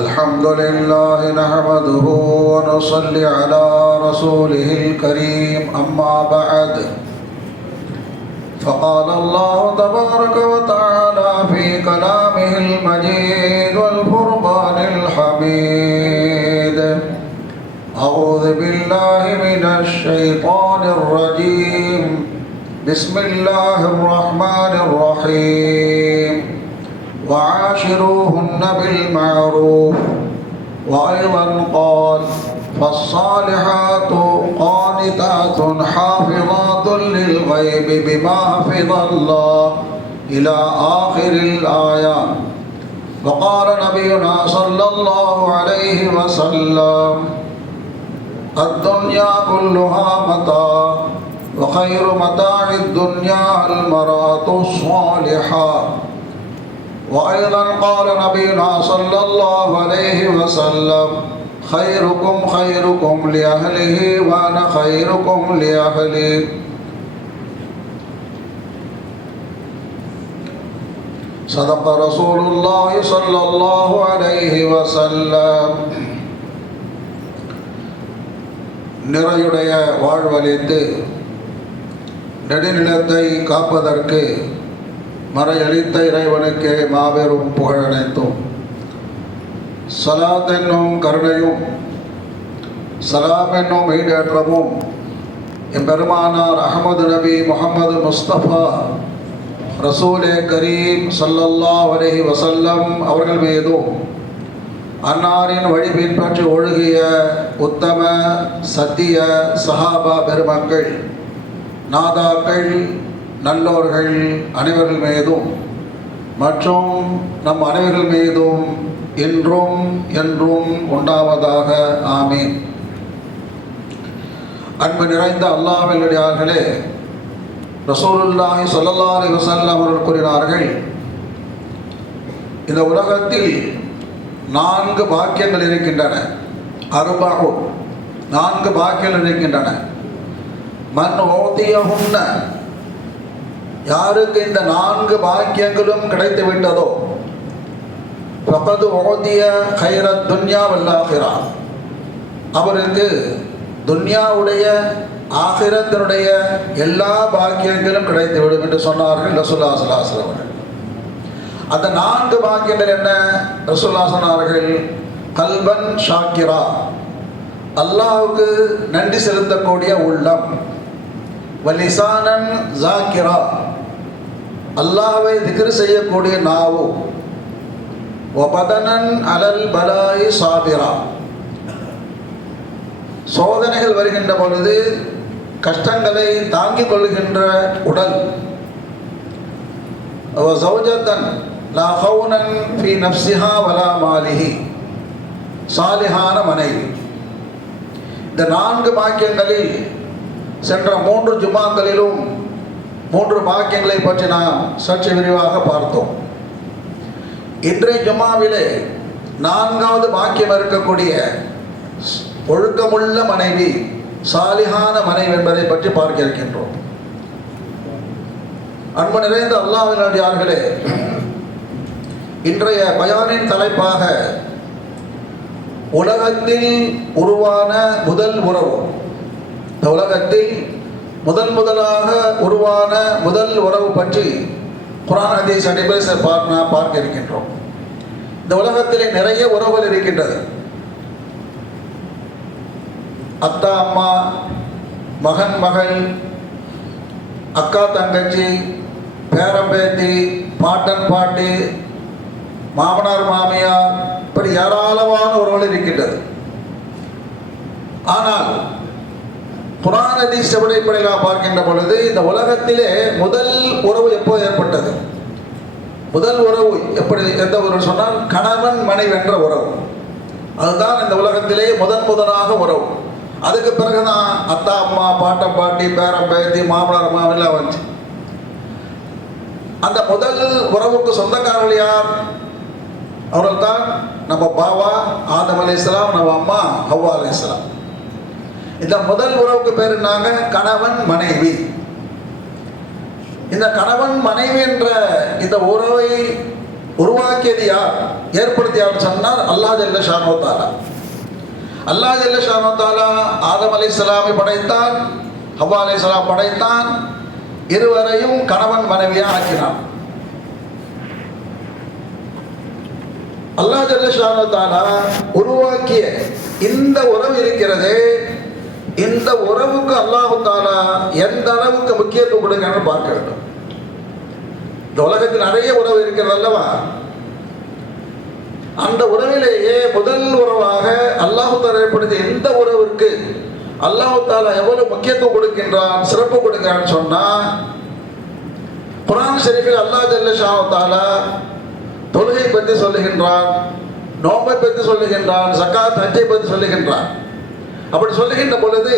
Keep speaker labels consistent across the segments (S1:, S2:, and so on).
S1: الحمد لله نحمده ونصلي على رسوله الكريم أما بعد. فقال الله تبارك وتعالى في كلامه المجيد والفرقان الحميد أعوذ بالله من الشيطان الرجيم بسم الله الرحمن الرحيم وعاشروهن بالمعروف. وأيضا قال فالصالحات قانتات حافظات للغيب بما حفظ الله إلى آخر الآية وقال نبينا صلى الله عليه وسلم الدنيا كلها متاع وخير متاع الدنيا المرأة الصالحة وأيضا قال نبينا صلى الله عليه وسلم خيركم خيركم لأهله وأنا خيركم لأهلي صدق رسول الله صلى الله عليه وسلم நிறையுடைய வாழ்வழித்து நெடுநிலத்தை காப்பதற்கு மறையளித்த இறைவனுக்கே மாபெரும் புகழனைத்தும் சலாத் என்னும் கருணையும் சலாம் என்னும் ஈடேற்றமும் எம்பெருமானார் அகமது நபி முகமது முஸ்தபா ரசூலே கரீம் சல்லல்லா அலஹி வசல்லம் அவர்கள் மீதும் அன்னாரின் வழி பின்பற்றி ஒழுகிய உத்தம சத்திய சஹாபா பெருமக்கள் நாதாக்கள் நல்லோர்கள் அனைவர்கள் மீதும் மற்றும் நம் அனைவர்கள் மீதும் இன்றும் என்றும் உண்டாவதாக. ஆமீன். அன்பு நிறைந்த அல்லாஹினடியார்களே ரசூலுல்லாஹி சொல்லல்லா அலி வசல்லம் அவர்கள் கூறினார்கள் இந்த உலகத்தில் நான்கு பாக்கியங்கள் இருக்கின்றன. அருபாகு நான்கு பாக்கியங்கள் இருக்கின்றன. மண் ஓதியகுன்ன யாருக்கு இந்த நான்கு பாக்கியங்களும் கிடைத்து விட்டதோ பகது ஓதிய கைர துன்யா வல்லாகிறா அவருக்கு துன்யாவுடைய ஆகிரத்தினுடைய எல்லா பாக்கியங்களும் கிடைத்து விடும் என்று சொன்னார்கள் ரசுல்லா சலாசல் அவர்கள். அந்த நான்கு பாக்கியங்கள் என்ன? ரசுல்லா சொன்னார்கள் கல்பன் ஷாக்கிரா. அல்லாஹுக்கு நன்றி செலுத்தக்கூடிய உள்ளம். வலிசானன் ஜாக்கிரா. அல்லாவை திக்ரு செய்யக்கூடிய நாவும் ஒபதனன் அலல் பலாய் சாபிரா. சோதனைகள் வருகின்ற பொழுது கஷ்டங்களை தாங்கிக் கொள்கின்ற உடல். சௌஜத்தன் லா ஹவுனன் ஃபி நப்சிஹா வலா மாலிஹி. சாலிஹான மனைவி. இந்த நான்கு பாக்கியங்களில் சென்ற மூன்று ஜுமாக்களிலும் மூன்று பாக்கியங்களை பற்றி நாம் சற்று விரிவாக பார்த்தோம். இன்றைய ஜுமாவிலே நான்காவது பாக்கியம் இருக்கக்கூடிய ஒழுக்கமுள்ள மனைவி சாலிகான மனைவி என்பதை பற்றி பார்க்க இருக்கின்றோம் அன்பு நிறைந்த அல்லாவினடியார்களே இன்றைய பயானின் தலைப்பாக உலகத்தில் உருவான முதல் உறவு. உலகத்தில் முதன் முதலாக உருவான முதல் உறவு பற்றி குரான் ஹதீஸ் அடிப்படை பார்க்க பார்க்க இருக்கின்றோம். இந்த உலகத்திலே நிறைய உறவுகள் இருக்கின்றது. அத்தா அம்மா மகன் மகள் அக்கா தங்கச்சி பேரம்பேத்தி பாட்டன் பாட்டி மாமனார் மாமியார் இப்படி ஏராளமான உறவுகள் இருக்கின்றது. ஆனால் புராண தீசபடிப்படையில் நாம் பார்க்கின்ற பொழுது இந்த உலகத்திலே முதல் உறவு எப்போது ஏற்பட்டது? முதல் உறவு எப்படி எந்த உறவு சொன்னால் கணவன் மனைவென்ற உறவு. அதுதான் இந்த உலகத்திலே முதன் முதலாக உறவு. அதுக்கு பிறகுதான் அத்தா அம்மா பாட்டம் பாட்டி பேரம் பேத்தி மாமனார் மாமெல்லாம் வந்துச்சு. அந்த முதல் உறவுக்கு சொந்தக்காரர்கள் யார்? அவர்கள் தான் நம்ம பாவா ஆதம் அலி இஸ்லாம் நம்ம அம்மா ஹவ்வா அலி இஸ்லாம் இந்த முதல் உறவுக்கு பேர் என்னங்க? கணவன் மனைவி. இந்த கணவன் மனைவி என்ற இந்த உறவை உருவாக்கியது யார்? ஏற்படுத்தி சொன்னார் அல்லாஹ் ஜல்ல ஷானோத்தாலா அல்லா அல்லாஹ் ஜல்ல ஷானோ ஆதம் அலி இஸ்லாமை படைத்தான் ஹவ்வா அலி இஸ்லாம் படைத்தான் இருவரையும் கணவன் மனைவியா ஆக்கினான். அல்லாஹ் ஜல்ல ஷானோத்தாலா உருவாக்கிய இந்த உறவு இருக்கிறதே இந்த உறவுக்கு அல்லாஹு தாலா எந்த அளவுக்கு முக்கியத்துவம் கொடுக்கணும்னு பார்க்க வேண்டும் இந்த உலகத்தில் நிறைய உறவு இருக்கிறது அல்லவா? அந்த உறவிலேயே முதல் உறவாக அல்லாஹு தாலா ஏற்படுத்திய எந்த உறவிற்கு அல்லாஹு தாலா எவ்வளவு முக்கியத்துவம் கொடுக்கின்றான் சிறப்பு கொடுக்கிறான்னு சொன்னா குரான் ஷெரீஃபில் அல்லாஹ் ஜல்ல தாலா தொழுகை பற்றி சொல்லுகின்றான் நோம்பை பற்றி சொல்லுகின்றான் சக்காத் ஹஜ்ஜை பற்றி சொல்லுகின்றான். அப்படி சொல்லுகின்ற பொழுது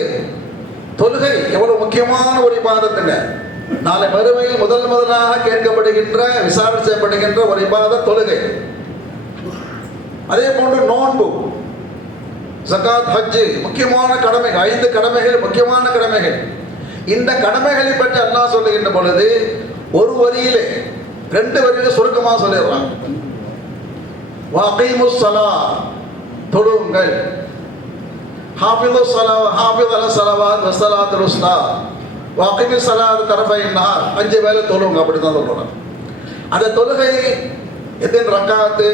S1: தொழுகை எவ்வளவு முக்கியமான ஒரு இபாதத்துங்க நாளை மறுமையில் முதல் முதலாக கேட்கப்படுகின்ற விசாரணை செய்யப்படுகின்ற ஒரு இபாதத் தொழுகை. அதே போன்று நோன்பு. சகாத் ஹஜ்ஜு முக்கியமான கடமைகள் ஐந்து கடமைகள் முக்கியமான கடமைகள். இந்த கடமைகளை பற்றி அல்லாஹ் சொல்லுகின்ற பொழுது ஒரு வரியிலே ரெண்டு வரியில சுருக்கமாக சொல்லிடுறான். வாqimus ஸலா தொழுங்கள். ஹாஃபிது சலா ஹாஃபிது அல சலவாத் வசலாத் உஸ்தா வாqimis சலாத் தரஃபைன் நார் அஞ்சு வேளை தொழுங்க அப்படி தான் சொல்கிறாங்க அந்த தொழுகை எத்தனை ரக்காத்து?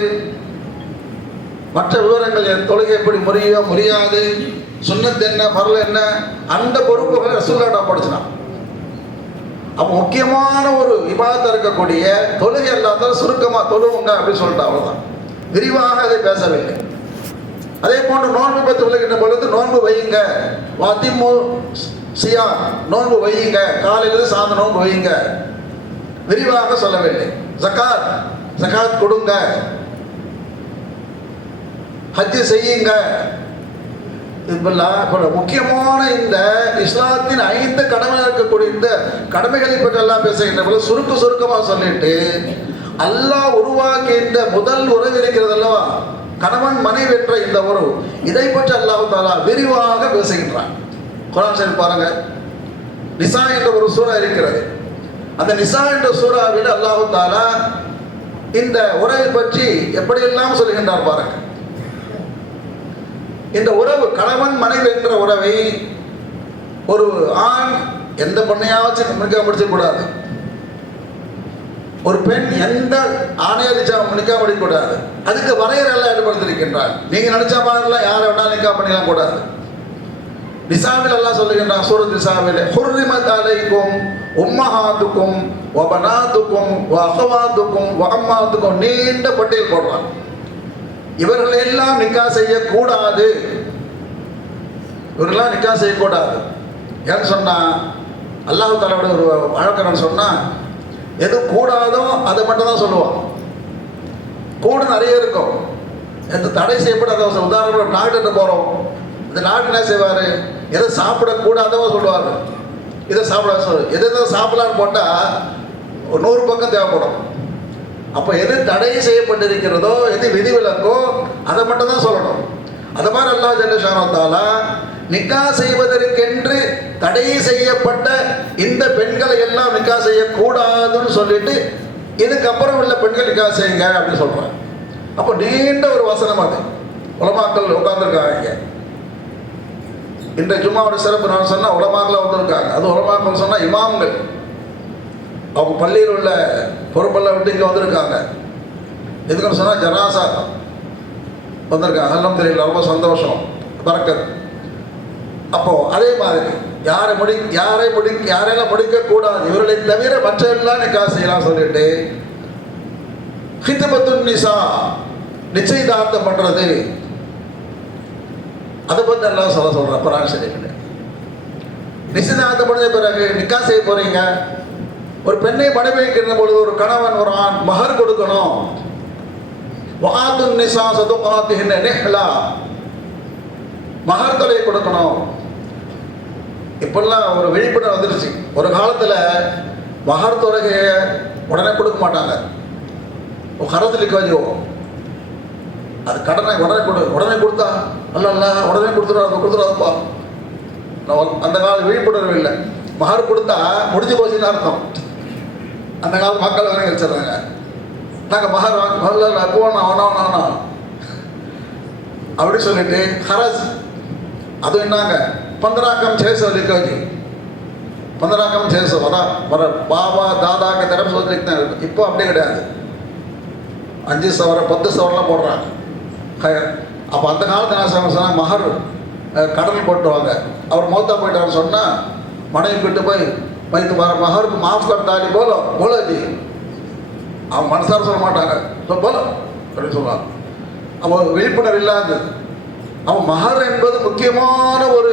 S1: மற்ற விவரங்கள் என் தொழுகை எப்படி முறையோ முடியாது சுண்ணத்து என்ன பரல என்ன? அந்த பொறுப்புகளை ரசூல்லாடா படிச்சினான் அப்போ முக்கியமான ஒரு விவாதத்தை இருக்கக்கூடிய தொழுகை எல்லாத்தாலும் சுருக்கமாக தொழுவுங்க அப்படின்னு சொல்லிட்டு அவ்வளோதான் விரிவாக அதை பேசவில்லை. அதே போன்று நோன்பு பற்றி விளக்கின்ற பொழுது நோன்பு வையுங்க. வாத்திமு சியா நோன்பு வையுங்க. காலையிலிருந்து சாயந்தரம் நோன்பு வையுங்க. விரிவாக சொல்லவில்லை ஜகாத் ஜகாத் கொடுங்க. ஹஜ்ஜு செய்யுங்க. இப்பெல்லாம் முக்கியமான இந்த இஸ்லாத்தின் ஐந்து கடமை இருக்கக்கூடிய இந்த கடமைகளை பற்றி எல்லாம் பேசுகின்ற சுருக்க சுருக்கமாக சொல்லிட்டு அல்லாஹ் உருவாக்கின்ற இந்த முதல் உறவு இருக்கிறது அல்லவா? கணவன் மனைவி என்ற இந்த உறவு இதை பற்றி அல்லாஹு தாலா விரிவாக பேசுகின்றான். குரான் சரி பாருங்க. நிசா என்ற ஒரு சூறா இருக்கிறது. அந்த நிசா என்ற சூறாவில் அல்லாஹு தாலா இந்த உறவை பற்றி எப்படியெல்லாம் சொல்கின்றார் பாருங்க. இந்த உறவு கணவன் மனைவி என்ற உறவை ஒரு ஆண் எந்த பெண்ணையாச்சும் மிக முடிச்ச கூடாது. ஒரு பெண் எந்த ஆணைய நிச்சயம் நிக்கா பண்ணிக்கூடாது அதுக்கு வரையறையெல்லாம் ஏற்படுத்தியிருக்கின்றார் நீங்க நினைச்ச மாதிரிலாம் யாரை வேணாலும் நிக்கா பண்ணிக்கலாம் கூடாது. நிசாவில் எல்லாம் சொல்லுகின்றான் சூரத் நிசாவில் ஹுர்ரிமத் அலைக்கும் உம்மஹாத்துக்கும் வபனாத்துக்கும் வஹவாத்துக்கும் வஹம்மாத்துக்கும் நீண்ட பட்டியல் போடுறான். இவர்கள் எல்லாம் நிக்கா செய்யக்கூடாது. இவர்களெல்லாம் நிக்கா செய்யக்கூடாது. ஏன்னு சொன்னா அல்லாஹு தாலாவோட ஒரு வழக்கரன் சொன்னா எது கூடாதோ அதை மட்டும் தான் சொல்லுவான். கூடு நிறைய இருக்கும். எந்த தடை செய்யப்படாத உதாரணம் டாக்டர்கிட்ட போகிறோம் இந்த நாட்டு என்ன செய்வார்? எதை சாப்பிடக்கூடாதவோ சொல்லுவார். இதை சாப்பிட சொல்லு எதை எதை சாப்பிடலான்னு போட்டால் ஒரு நூறு பக்கம் தேவைப்படும். அப்போ எது தடை செய்யப்பட்டிருக்கிறதோ எது விதிவிலக்கோ அதை மட்டும் தான் சொல்லணும். அது மாதிரி எல்லா ஜெனரேஷன் வந்தாலும் நிக்கா செய்வதற்கென்று தடை செய்யப்பட்ட இந்த பெண்களை எல்லாம் நிக்கா செய்யக்கூடாதுன்னு சொல்லிட்டு இதுக்கப்புறம் உள்ள பெண்கள் நிக்கா செய்யுங்க அப்படின்னு சொல்றாங்க. அப்போ நீண்ட ஒரு வசனம் அது. உலமாக்கள் உட்கார்ந்துருக்காங்க. இந்த ஜும்மாவோட சிறப்பு நான் சொன்னால் உலமாக்கள் வந்திருக்காங்க. அது உலமாக்கள் சொன்னால் இமாம்கள். அவங்க பள்ளியில் உள்ள பொறுப்பெல்லாம் விட்டு இங்கே வந்திருக்காங்க. எதுக்குன்னு சொன்னால் ஜனாசா வந்திருக்காங்க. அல்லம் தெரியல ரொம்ப சந்தோஷம் பறக்கத் அப்போ அதே மாதிரி யாரை முடி யாரை முடி யாரையெல்லாம் முடிக்கக்கூடாது இவர்களை தவிர மற்ற எல்லாம் நிக்கா செய்யலாம் சொல்லிட்டு ஹித்தபத்துன் நிசா நிச்சயதார்த்தம் பண்றது. அதை பற்றி எல்லாம் சொல்ல சொல்கிறேன் குரான் நிச்சயதார்த்தம் பண்ண பிறகு நிக்கா செய்ய போறீங்க? ஒரு பெண்ணை மனைவிக்கிற பொழுது ஒரு கணவன் ஒரு ஆண் மகர் கொடுக்கணும். வாத்து நிசா சதுமாத்துகின்ற நெஹ்லா. மகர் தொலை கொடுக்கணும். இப்பெல்லாம் ஒரு விழிப்புணர்வு வந்துருச்சு. ஒரு காலத்தில் மகர் தொகையை உடனே கொடுக்க மாட்டாங்க. ஒரு கரத்தில் அது கடனை உடனே கொடு உடனே கொடுத்தா அல்ல அல்ல உடனே கொடுத்துடாது கொடுத்துடாதுப்பா அந்த கால விழிப்புணர்வு இல்லை. மகர் கொடுத்தா முடிஞ்சு போச்சுன்னு அர்த்தம். அந்த கால மக்கள் வேணும் வச்சிடுறாங்க நாங்கள் மகர் வாங்க முதல்ல போனோம் அவனோ அவனோ அப்படி சொல்லிட்டு ஹரஸ். पंद्रह सौ लिखो जी पंद्रह कम छः सौ वरा वरा பாபா தாதா के तरफ से लिखते हैं இப்போ அப்படியே கிடையாது. அஞ்சு சவரம் பத்து சவரெலாம் போடுறாங்க. அப்போ அந்த காலத்தில் என்ன சொன்னால் மகர் கடல் போட்டுவாங்க அவர் மௌத்தா போயிட்டாருன்னு சொன்னால் மனைவி கிட்ட போய் பைத்து வர மகருக்கு மாஃப் கட்டாலி போலோ போலோஜி. அவன் மனசார சொல்ல மாட்டாங்க. போலோ அப்படின்னு சொல்லுவாங்க அப்போ விழிப்புணர்வு இல்லாதது. அவன் மகர் என்பது முக்கியமான ஒரு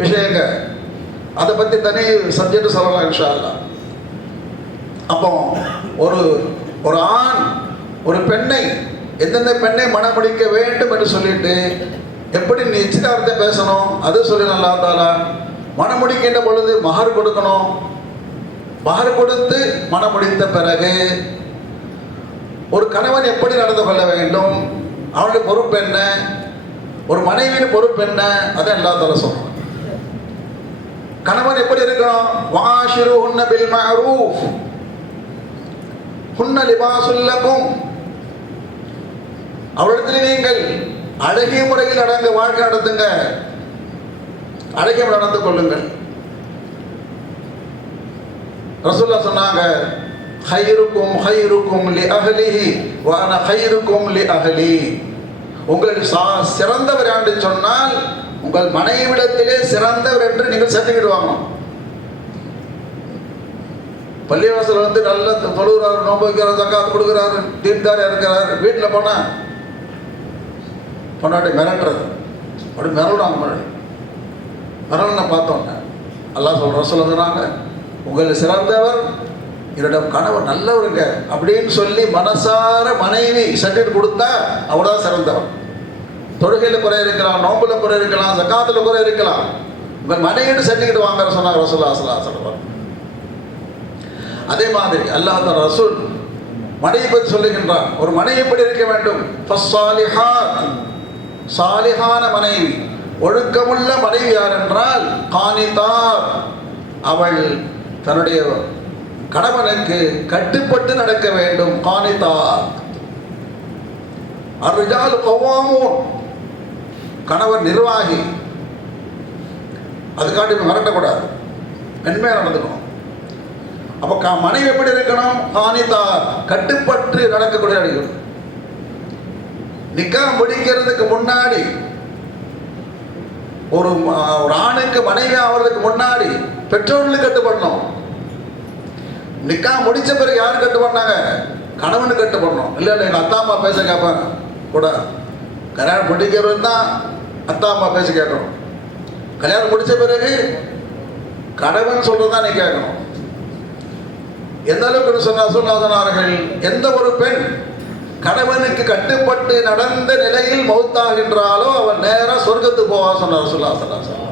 S1: விஷயங்க. அதை பற்றி தனி சப்ஜெக்ட் சொல்லலாம் இன்ஷா அப்போ ஒரு ஒரு ஆண் ஒரு பெண்ணை எந்தெந்த பெண்ணை மணமுடிக்க வேண்டும் என்று சொல்லிட்டு எப்படி நிச்சயதார்த்தம் பேசணும் அது சொல்லி நல்லா தாலா மணமுடிக்கின்ற பொழுது மகர் கொடுக்கணும். மகர் கொடுத்து மணமுடித்த பிறகு ஒரு கணவன் எப்படி நடந்து கொள்ள வேண்டும்? அவனுடைய பொறுப்பு என்ன? ஒரு மனைவியின் பொறுப்பு என்ன? அதை எல்லா தலை சொல்றோம் கணவன் எப்படி இருக்கணும்? வாஷிரு உன்ன பில் மஅரூஃப் உன்ன லிபாசுல்லக்கும் அவரிடத்தில் நீங்கள் அழகிய முறையில் அடங்க வாழ்க்கை நடத்துங்க. அழகிய நடந்து கொள்ளுங்கள். ரசுல்லா சொன்னாங்க ஹைருக்கும் ஹைருக்கும் லி அகலிஹி வான ஹைருக்கும் லி அஹலி உங்களுக்கு சா சிறந்தவர் என்று சொன்னால் உங்கள் மனைவிடத்திலே சிறந்தவர் என்று நீங்கள் சர்டிஃபிகேட் வாங்கணும். பள்ளிவாசல் வந்து நல்ல தொழுகிறாரு நோம்பு வைக்கிறார் தக்காத்து கொடுக்குறாரு தீர்த்தாரியா இருக்கிறாரு வீட்டில் போனா பொண்டாட்டி மிரட்டுறது. அப்படி மிரளுறாங்க முன்னாடி. மிரளனை பார்த்தோன்னே எல்லாம் சொல்கிற சொல்லுங்கிறாங்க உங்கள் சிறந்தவர் என்னோட கணவர் நல்லவருங்க அப்படின்னு சொல்லி மனசார மனைவி சர்டிஃபிகேட் கொடுத்தா அவர் தான் சிறந்தவர். தொழுகையில் குறை இருக்கலாம் நோம்புல குறை இருக்கலாம் ஜக்காத்துல குறை இருக்கலாம். உங்கள் மனைவிட்டு சர்டிஃபிகேட் வாங்குற சொன்னாங்க ரசூல்லா சல்லா சொல்லுவார் அதே மாதிரி அல்லாஹ் ரசூல் மனைவி பற்றி சொல்லுகின்றான். ஒரு மனைவி எப்படி இருக்க வேண்டும்? சாலிஹான மனைவி. ஒழுக்கமுள்ள மனைவி யார் என்றால் காணித்தார் அவள் தன்னுடைய கணவனுக்கு கட்டுப்பட்டு நடக்க வேண்டும். காணித்தார் அர்ரிஜால் கவ்வாமூன் கணவர் நிர்வாகி. அதுக்காண்டி மிரட்டக்கூடாது. மென்மையாக நடந்துக்கணும். அப்போ க மனைவி எப்படி இருக்கணும்? காணித்தார் கட்டுப்பட்டு நடக்கக்கூடிய அடிகள். நிக்கா முடிக்கிறதுக்கு முன்னாடி ஒரு ஒரு ஆணுக்கு மனைவி ஆகிறதுக்கு முன்னாடி பெற்றோர்களுக்கு கட்டுப்படணும். நிக்கா முடிச்ச பிறகு யார் கட்டுப்படனாங்க? கணவனுக்கு கட்டுப்படணும் இல்லை இல்லை எங்கள் அத்தா அம்மா பேச கேட்பேன். கூட. கல்யாணம் முடிக்கிறது தான் அத்தா அம்மா பேச கேட்கணும். கல்யாணம் முடிச்ச பிறகு கணவன் சொல்றது தான் நீ கேட்கணும். எந்த அளவுக்கு சொன்னா சொன்னா எந்த ஒரு பெண் கணவனுக்கு கட்டுப்பட்டு நடந்த நிலையில் மௌத்தாகின்றாலோ அவன் நேராக சொர்க்கத்துக்கு போவா சொன்னார் சொல்லா சொல்லா சொல்லா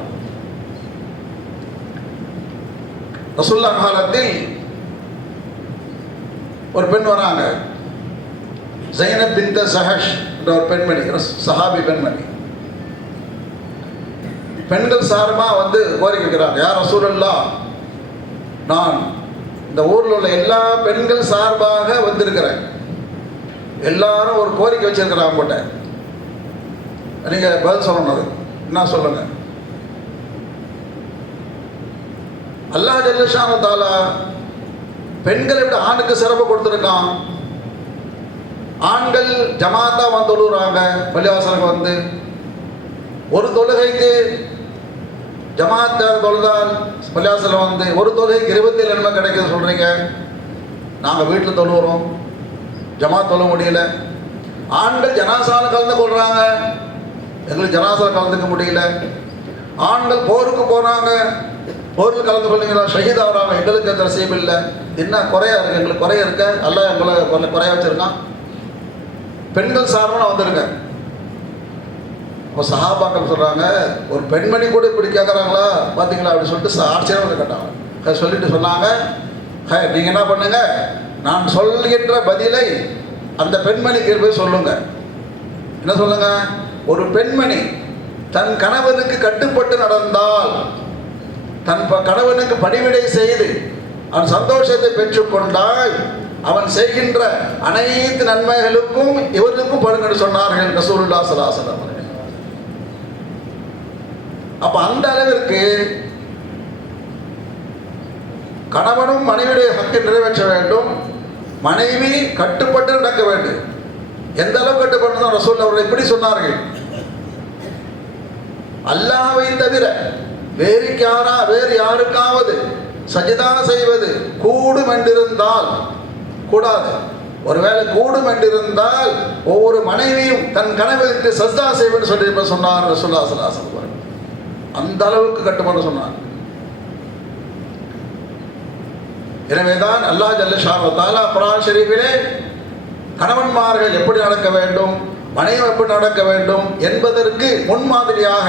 S1: ரசுல்லா காலத்தில் ஒரு பெண் வராங்க. ஜைனப் பிந்த சஹஷ் என்ற ஒரு பெண்மணி சஹாபி பெண்மணி. பெண்கள் சாரமாக வந்து கோரிக்கை வைக்கிறாங்க யார் ரசூலல்லா நான் இந்த ஊரில் உள்ள எல்லா பெண்கள் சார்பாக வந்திருக்கிறேன். எல்லாரும் ஒரு கோரிக்கை வச்சிருக்கிறாங்க போட்ட நீங்கள் பதில் சொல்லணும் அது என்ன சொல்லுங்க? அல்லாஹ் ஜல்லஷான தாலா பெண்களை விட ஆணுக்கு சிறப்பு கொடுத்துருக்கான். ஆண்கள் ஜமாத்தா வந்து தொழுகிறாங்க பள்ளிவாசலுக்கு வந்து. ஒரு தொழுகைக்கு ஜமாத்தார் தொழுதால் பள்ளிவாசலில் வந்து ஒரு தொழுகைக்கு இருபத்தி ஏழு நன்மை கிடைக்குது சொல்கிறீங்க நாங்கள் வீட்டில் தொழுகிறோம் ஜமாத் தொழ முடியல. ஆண்கள் ஜனாசால கலந்து கொள்கிறாங்க எங்களுக்கு ஜனாசால கலந்துக்க முடியல. ஆண்கள் போருக்கு போகிறாங்க போரில் கலந்து கொள்ளுங்களா ஷஹீத் ஆகிறாங்க எங்களுக்கு எந்த ரசியம் இல்லை. என்ன குறையா இருக்கு? எங்களுக்கு குறைய இருக்க? எல்லாம் எங்களை கொஞ்சம் குறைய வச்சிருக்கான். பெண்கள் சார்பாக வந்திருங்க இப்போ சஹாபாக்கள் சொல்கிறாங்க ஒரு பெண்மணி கூட இப்படி கேட்குறாங்களா பார்த்தீங்களா அப்படின்னு சொல்லிட்டு ச- வந்து கேட்டாங்க. சொல்லிட்டு சொன்னாங்க ஹே நீங்கள் என்ன பண்ணுங்க? நான் சொல்கின்ற பதிலை அந்த பெண்மணிக்கு போய் சொல்லுங்க. என்ன சொல்லுங்க? ஒரு பெண்மணி தன் கணவனுக்கு கட்டுப்பட்டு நடந்தால் தன் ப- கணவனுக்கு பணிவிடை செய்து அவன் சந்தோஷத்தை பெற்றுக்கொண்டால் அவன் செய்கின்ற அனைத்து நன்மைகளுக்கும் இவர்களுக்கும் படுங்கன்னு சொன்னார்கள் ரசூலுல்லா சலாசலம் அவர்கள். அப்ப அந்த அளவிற்கு கணவனும் மனைவியுடைய ஹக்கை நிறைவேற்ற வேண்டும். மனைவி கட்டுப்பட்டு நடக்க வேண்டும். எந்த அளவு கட்டுப்பட்டு தான் ரசூல் அவர்கள் இப்படி சொன்னார்கள். அல்லாவை தவிர வேறு யாரா வேறு யாருக்காவது சஜிதா செய்வது கூடும் என்றிருந்தால் கூடாது. ஒருவேளை கூடும் என்றிருந்தால் ஒவ்வொரு மனைவியும் தன் கனவிற்கு சஜ்தா செய்வன் சொல்லி சொன்னார் ரசுல்லா சலாசன் அந்த அளவுக்கு கட்டுப்பட சொன்னார். எனவேதான் அல்லாஹ் ஜல்லஷா தாலா குரான் ஷெரீஃபிலே கணவன்மார்கள் எப்படி நடக்க வேண்டும் மனைவி எப்படி நடக்க வேண்டும் என்பதற்கு முன்மாதிரியாக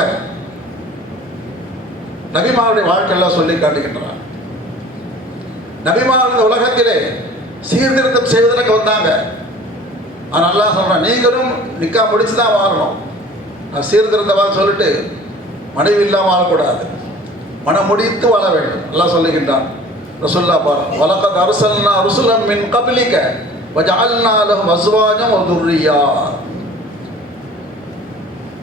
S1: நபிமாருடைய வாழ்க்கையெல்லாம் சொல்லி காட்டுகின்றார். நபிமா இந்த உலகத்திலே சீர்திருத்தம் செய்வதற்கு வந்தாங்க. நான் நல்லா சொல்கிறேன் நீங்களும் நிக்கா முடிச்சு தான் வாழணும். நான் சீர்திருத்தமாக சொல்லிட்டு மனைவி இல்லாமல் வாழக்கூடாது. மனம் முடித்து வாழ வேண்டும். நல்லா சொல்லுகின்றான் ரசுல்லா பார் வலக்கத் அரசல்னா ருசுலம் மின் கபிலிக்க வஜஅல்னா லஹும் அஸ்வாஜம் வ துர்ரியா.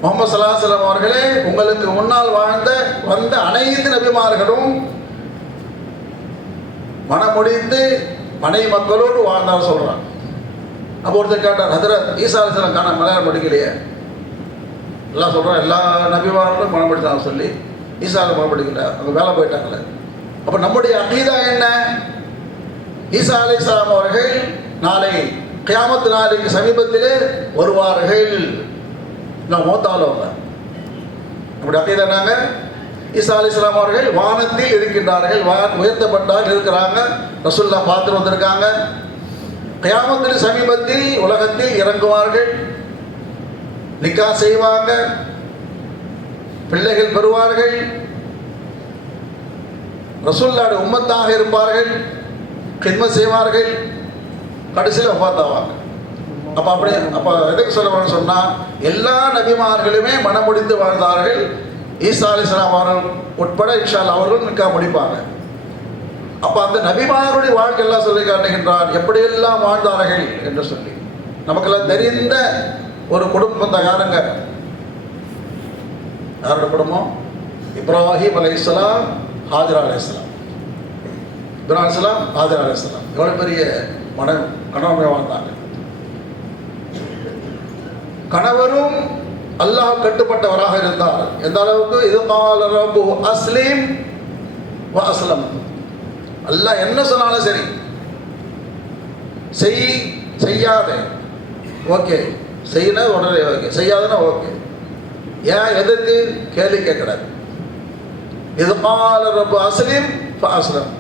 S1: முகமது சலாஹலம் அவர்களே உங்களுக்கு முன்னால் வாழ்ந்த வந்த அனைத்து நபிமார்களும் மனமுடிந்து மனை மக்களோடு வாழ்ந்தார் சொல்றான் அப்போ ஒருத்தர் கேட்டார் ஹதரத் ஈசா அலிஸ்லாம் காண மலையாளம் படிக்கலையே? எல்லாம் சொல்கிறான் எல்லா நபிமார்களும் மனம் படித்தாங்க சொல்லி ஈசாவில் மனம் படிக்கல அவங்க வேலை போயிட்டாங்களே. அப்போ நம்முடைய அகீதா என்ன? ஈசா அலிஸ்லாம் அவர்கள் நாளை கியாமத்து நாளைக்கு சமீபத்திலே வருவார்கள். நான் மூத்தாவில் அவங்க நம்முடைய அகீதா என்னங்க ஈசா அலிஸ்லாம் அவர்கள் வானத்தில் இருக்கின்றார்கள். வா உயர்த்தப்பட்டால் இருக்கிறாங்க. ரசுல்லா பார்த்துட்டு வந்திருக்காங்க. கயாமத்தில் சமீபத்தில் உலகத்தில் இறங்குவார்கள். நிக்கா செய்வாங்க. பிள்ளைகள் பெறுவார்கள். ரசுல்லாடு உம்மத்தாக இருப்பார்கள். கிண்ம செய்வார்கள். கடைசியில் ஒப்பாத்தாவாங்க அப்போ அப்படி அப்போ எதுக்கு சொல்ல சொன்னால் எல்லா நபிமார்களுமே மனம் முடிந்து வாழ்ந்தார்கள். ஈசா அலிஸ்லாம் அவர்கள் உட்பட இஷால் அவர்களும் நிற்க முடிப்பாங்க. அப்போ அந்த நபிமாருடைய வாழ்க்கையெல்லாம் சொல்லி காட்டுகின்றார். எப்படியெல்லாம் வாழ்ந்தார்கள் என்று சொல்லி. நமக்கெல்லாம் தெரிந்த ஒரு குடும்பம் தான் யாரோட குடும்பம்? இப்ராஹிம் அலை இஸ்லாம் ஹாஜரா அலை இஸ்லாம் இப்ராஹிம் இஸ்லாம் ஹாஜரா அலை இஸ்லாம் எவ்வளோ பெரிய மன கணவன் வாழ்ந்தாங்க கணவரும் அல்லாஹ் கட்டுப்பட்டவராக இருந்தார். எந்த அளவுக்கு? இது ரபு அஸ்லீம் அஸ்லம். அல்லாஹ் என்ன சொன்னாலும் சரி. செய் செய்யாத. ஓகே. செய்யினா உடனே ஓகே. செய்யாதுன்னா ஓகே. ஏன் எதுக்கு? கேள்வி கேட்கக்கூடாது இது கால ரப்பு அஸ்லீம் அஸ்லம்.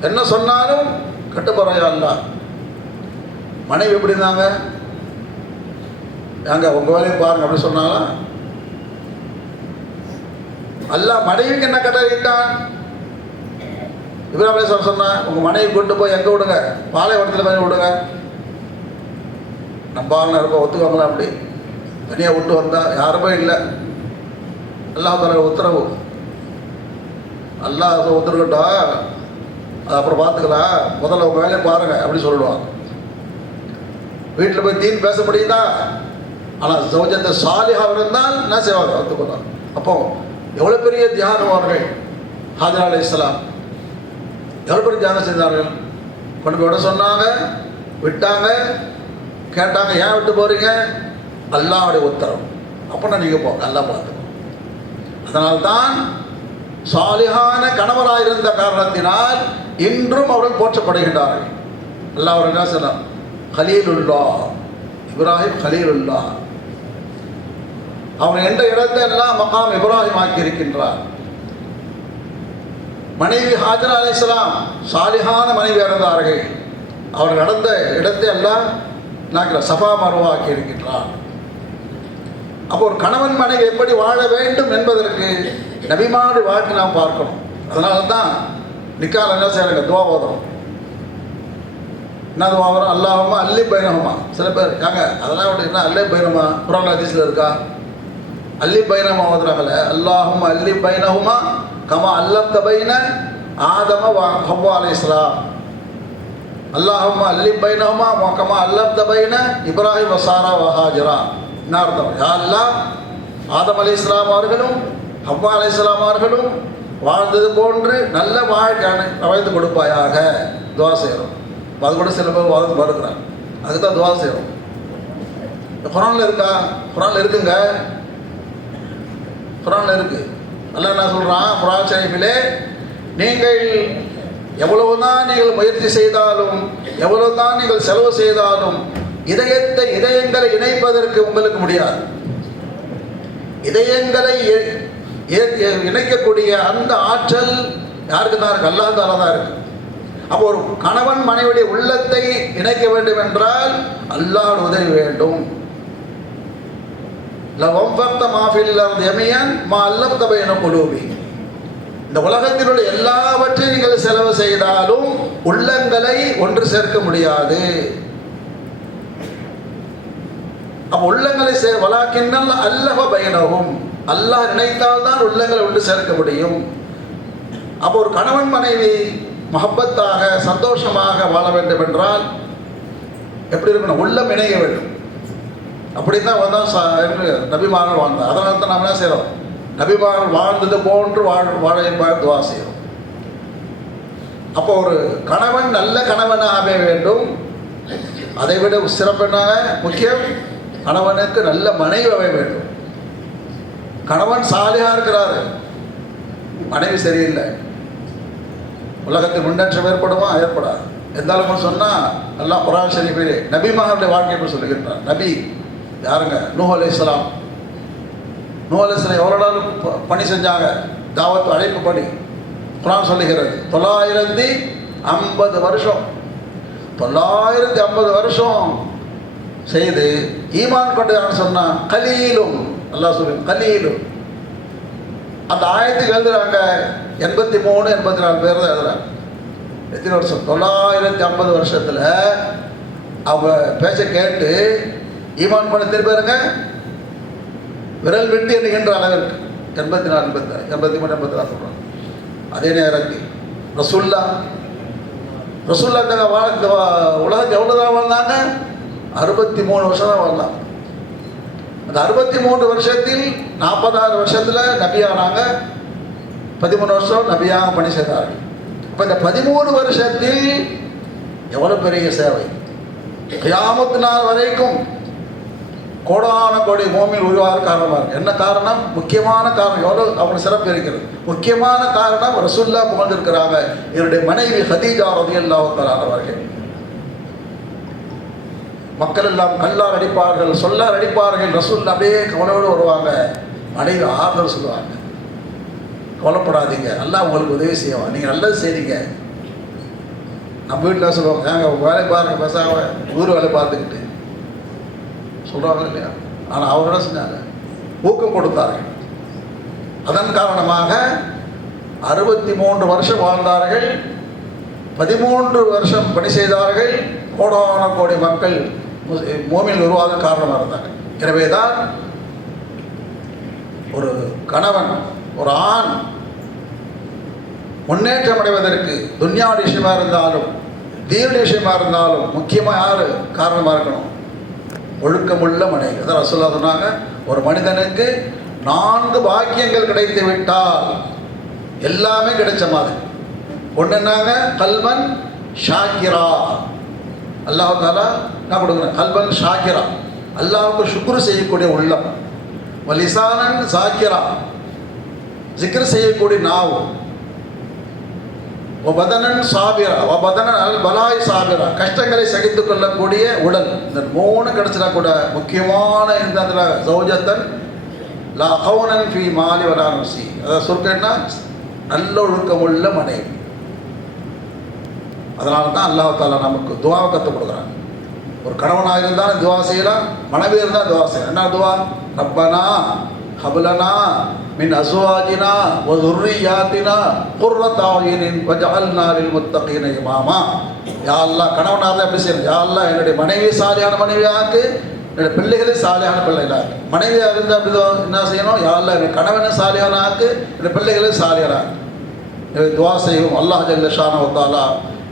S1: என்ன சொன்னாலும் கட்டுப்பறையா அல்ல மனைவி எப்படி இருந்தாங்க? ஏங்க உங்கள் வேலையை பாருங்க அப்படின்னு சொன்னாங்களா? அல்லா மனைவிக்கு என்ன கட்டளையிட்டான் இப்ராஹிம் சொன்னான் உங்கள் உங்க மனைவி கொண்டு போய் எங்கே விடுங்க? பாலைவனத்தில் போய் விடுங்க. நம்ம ஆளுநர் இருப்போம் ஒத்துக்குவாங்களா அப்படி. தனியாக விட்டு வந்தா யாருமே இல்லை. அல்லா தர உத்தரவு. அல்லா உத்தரவிட்டா அது அப்புறம் பார்த்துக்கலாம். முதல்ல உங்கள் வேலையை பாருங்க அப்படின்னு சொல்லிடுவான் வீட்டில் போய் தீன் பேச முடியுதா? ஆனால் சௌஜந்த சாலிஹாக இருந்தால் என்ன செய்வாங்க ஒத்துக்கொள்ளாங்க அப்போ எவ்வளோ பெரிய தியானம் ஹாஜரா ஹாஜர் இஸ்லாம். எவ்வளோ பெரிய தியானம் செய்தார்கள்? கொண்டு போய் விட சொன்னாங்க விட்டாங்க கேட்டாங்க ஏன் விட்டு போகிறீங்க அல்லாவுடைய உத்தரவு. அப்படின்னா நீங்கள் போங்க நல்லா பார்த்துக்கோ. அதனால்தான் சாலிகான கணவராக இருந்த காரணத்தினால் இன்றும் அவர்கள் போற்றப்படுகின்றார்கள். அல்லாஹ் அவர் என்ன சொன்னார்? ஹலீலுல்லா இப்ராஹிம் ஹலீலுல்லா அவர் என்ற இடத்தை எல்லாம் மகாம் இப்ராஹிம் ஆக்கி இருக்கின்றார் மனைவி ஹாஜர் அலிஸ்லாம் சாலிஹான மனைவி இறந்தார்கள். அவர் நடந்த இடத்தை எல்லாம் நாங்கள் சபா மருவாக்கி இருக்கின்றார் அப்போ ஒரு கணவன் மனைவி எப்படி வாழ வேண்டும் என்பதற்கு நபிமாறு வாழ்க்கை நாம் பார்க்கணும். அதனால தான் நிக்கால் என்ன செய்யறாங்க? துவா ஓதுறோம் என்ன துவா வரும் அல்லாஹமா அல்லி பைரவமா சில பேர் இருக்காங்க. அதெல்லாம் என்ன? அல்லே பைனமா புறாங்க இருக்கா? அல்லி பைனமா ஓதுறாங்கல்ல அல்லாஹும் அல்லி பைனஹுமா கமா அல்லத்த பைன ஆதம வா ஹவ்வா அலை இஸ்லாம் அல்லாஹும் அல்லி பைனஹுமா மொக்கமா அல்லத்த பைன இப்ராஹிம் வசாரா வஹாஜரா என்ன அர்த்தம்? யா அல்லாஹ் ஆதம் அலி இஸ்லாம் அவர்களும் ஹவ்வா அலி இஸ்லாம் அவர்களும் வாழ்ந்தது போன்று நல்ல வாழ்க்கை அமைத்து கொடுப்பாயாக. துவா செய்கிறோம் அது கூட சில பேர் வாழ்ந்து வருகிறாங்க. அதுக்கு தான் துவா செய்கிறோம் குரான்ல இருக்கா? குரான்ல இருக்குங்க. குரான் இருக்கு. அல்ல என்ன சொல்றான்? குரான் ஷரீஃபிலே நீங்கள் எவ்வளவுதான் நீங்கள் முயற்சி செய்தாலும் எவ்வளவுதான் நீங்கள் செலவு செய்தாலும் இதயத்தை இதயங்களை இணைப்பதற்கு உங்களுக்கு முடியாது. இதயங்களை இ- இணைக்கக்கூடிய அந்த ஆற்றல் யாருக்கு தான் இருக்கு? அல்லாஹ் தான் இருக்கு. அப்போ ஒரு கணவன் மனைவியுடைய உள்ளத்தை இணைக்க வேண்டும் என்றால் அல்லாஹ் உதவி வேண்டும். லவம்பர்த்த மாஃபில் எமையன் மா அல்லப்த பைன குலூபி இந்த உலகத்தில் உள்ள எல்லாவற்றையும் நீங்கள் செலவு செய்தாலும் உள்ளங்களை ஒன்று சேர்க்க முடியாது. அப்ப உள்ளங்களை சே வலாக்கின்னல் அல்லவ பயனவும் அல்லாஹ் நினைத்தால்தான் உள்ளங்களை ஒன்று சேர்க்க முடியும். அப்போ ஒரு கணவன் மனைவி மஹப்பத்தாக சந்தோஷமாக வாழ வேண்டும் என்றால் எப்படி இருக்கணும்? உள்ளம் இணைய வேண்டும். அப்படித்தான் வந்தான் ச- நபிமார்கள் வாழ்ந்தார். அதனால தான் நாம் என்ன செய்கிறோம் நபிமார்கள் வாழ்ந்தது போன்று வாழ் வாழ துவா செய்கிறோம் அப்போ ஒரு கணவன் நல்ல கணவனாக அமைய வேண்டும். அதை விட சிறப்பான முக்கியம் கணவனுக்கு நல்ல மனைவி அமைய வேண்டும். கணவன் சாலியாக இருக்கிறாரு. மனைவி சரியில்லை. உலகத்தில் முன்னேற்றம் ஏற்படுமா? ஏற்படாது. எந்த அளவுக்கு சொன்னால் எல்லாம் குரான் நபி மகனுடைய வாழ்க்கை சொல்லுகின்றார் நபி யாருங்க? நூஹ் நூ அலி இஸ்லாம் எவ்வளோ நாள் பணி செஞ்சாங்க? தாவத் அழைப்பு பணி. குரான் சொல்லுகிறது தொள்ளாயிரத்தி ஐம்பது வருஷம். தொள்ளாயிரத்தி ஐம்பது வருஷம் செய்து ஈமான் கொண்டு சொன்னால் கலீலும். நல்லா சொல்லுங்க கலீலும். அந்த ஆயத்துக்கு எழுதுறாங்க எண்பத்தி மூணு எண்பத்தி நாலு பேர் தான் எழுதுறாங்க. எத்தனை வருஷம்? தொள்ளாயிரத்தி ஐம்பது வருஷத்தில் அவங்க பேச்சை கேட்டு ஈமான் பணத்தில் பாருங்க. விரல் வெட்டி எண்ணுகின்ற அளவிற்கு எண்பத்தி நாலு எண்பத்தி எண்பத்தி மூணு எண்பத்தி நாலு சொல்கிறாங்க அதே நேரத்தில் ரசுல்லா ரசுல்லா இந்த வாழ இந்த வா- உலகத்தில் எவ்வளோ தான் வாழ்ந்தாங்க? அறுபத்தி மூணு வருஷம் தான் வாழ்ந்தாங்க. அந்த அறுபத்தி மூன்று வருஷத்தில் நாற்பதாறு வருஷத்தில் நபியானாங்க. பதிமூணு வருஷம் நபியாக பணி செய்தார்கள். இப்போ இந்த பதிமூணு வருஷத்தில் எவ்வளோ பெரிய சேவை? கியாமத்து நாள் வரைக்கும் கோடான கோடி மோமில் உருவாக காரணமாக இருக்கு என்ன காரணம்? முக்கியமான காரணம். எவ்வளோ அவங்க சிறப்பு இருக்கிறது? முக்கியமான காரணம் ரசுல்லா புகழ்ந்திருக்கிறாங்க. என்னுடைய மனைவி ஹதீஜா ரதியல்லாஹு அவர்கள். மக்கள் எல்லாம் கல்லார் அடிப்பார்கள் சொல்லார் அடிப்பார்கள். ரசூல் அப்படியே கவலையோடு வருவாங்க. மனைவி ஆறுதல் சொல்லுவாங்க. கவலைப்படாதீங்க. நல்லா உங்களுக்கு உதவி செய்வான். நீங்கள் நல்லது செய்றீங்க. நம்ம வீட்டில் சொல்லுவாங்க ஏங்க வேலை பாருங்க பேசாம ஊர் வேலை பார்த்துக்கிட்டு. சொல்கிறாங்க இல்லையா? ஆனால் அவர் என்ன செஞ்சாங்க? ஊக்கம் கொடுத்தார்கள். அதன் காரணமாக அறுபத்தி மூன்று வருஷம் வாழ்ந்தார்கள். பதிமூன்று வருஷம் பணி செய்தார்கள். கோடான கோடி மக்கள் மோமியில் உருவாக காரணமாக இருந்தாங்க எனவே தான் ஒரு கணவன் ஒரு ஆண் முன்னேற்றம் அடைவதற்கு துன்யாவுடைய விஷயமாக இருந்தாலும் தீனுடைய விஷயமாக இருந்தாலும் முக்கியமாக யார்? காரணமாக இருக்கணும். ஒழுக்கமுள்ள மனைவி அதான் ரசோல்லா சொன்னாங்க ஒரு மனிதனுக்கு நான்கு பாக்கியங்கள் கிடைத்து விட்டால் எல்லாமே கிடைச்ச மாதிரி. ஒன்று என்னாங்க? கல்வன் ஷாக்கிரா. அல்லாஹ் தாலா நான் கொடுக்குறேன் கல்வன் ஷாக்கிரா. அல்லாவுக்கு சுக்ரு செய்யக்கூடிய உள்ளம். வலிசானன் சாக்கிரா ஜிக்ரு செய்யக்கூடிய நாவும் வபதனன் சாபிரா வபதனன் அல் பலாய் சாபிரா. கஷ்டங்களை சகித்துக் கொள்ளக்கூடிய உடல். இந்த மூணு கிடைச்சினா கூட முக்கியமான இந்த அதில் சௌஜத்தன் லா கவுனன் ஃபி மாலி வரானசி அதாவது சுருக்கன்னா நல்ல ஒழுக்கமுள்ள மனைவி. அதனால தான் அல்லாஹ் தாலா நமக்கு துவாவை கற்றுக் கொடுக்குறாங்க ஒரு கணவனாக இருந்தாலும் துவா செய்யலாம் மனைவி இருந்தால் துவா செய்யலாம். என்ன துவா? ரப்பனா ஹபுலனா மின் அசுவாஜினா ஒதுர்ரியாத்தினா குர்ரத்தாயினின் வஜஅல்னா லில் முத்தகீன இமாமா யா அல்லாஹ் கணவனாக இருந்தால் எப்படி செய்யணும்? யா என்னுடைய மனைவி சாலியான மனைவியாக்கு என்னுடைய பிள்ளைகளை சாலியான பிள்ளைகளாக்கு மனைவியாக இருந்தால் அப்படி என்ன செய்யணும்? யா அல்லாஹ் கணவனை சாலியான ஆக்கு என்னுடைய பிள்ளைகளை சாலியான எனவே துவா செய்வோம். அல்லாஹ் ஜல்ல ஷான வத்தாலா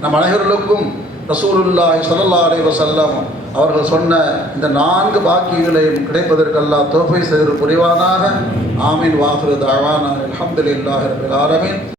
S1: நம் அனைவர்களுக்கும் ரசூலுல்லாஹி ஸல்லல்லாஹு அலைஹி வஸல்லம் அவர்கள் சொன்ன இந்த நான்கு பாக்கியங்களையும் கிடைப்பதற்கெல்லாம் தோஃபை செய்து புரிவானாக. ஆமீன். வாஹிரு தஅவானா அல்ஹம்துலில்லாஹி ரப்பில்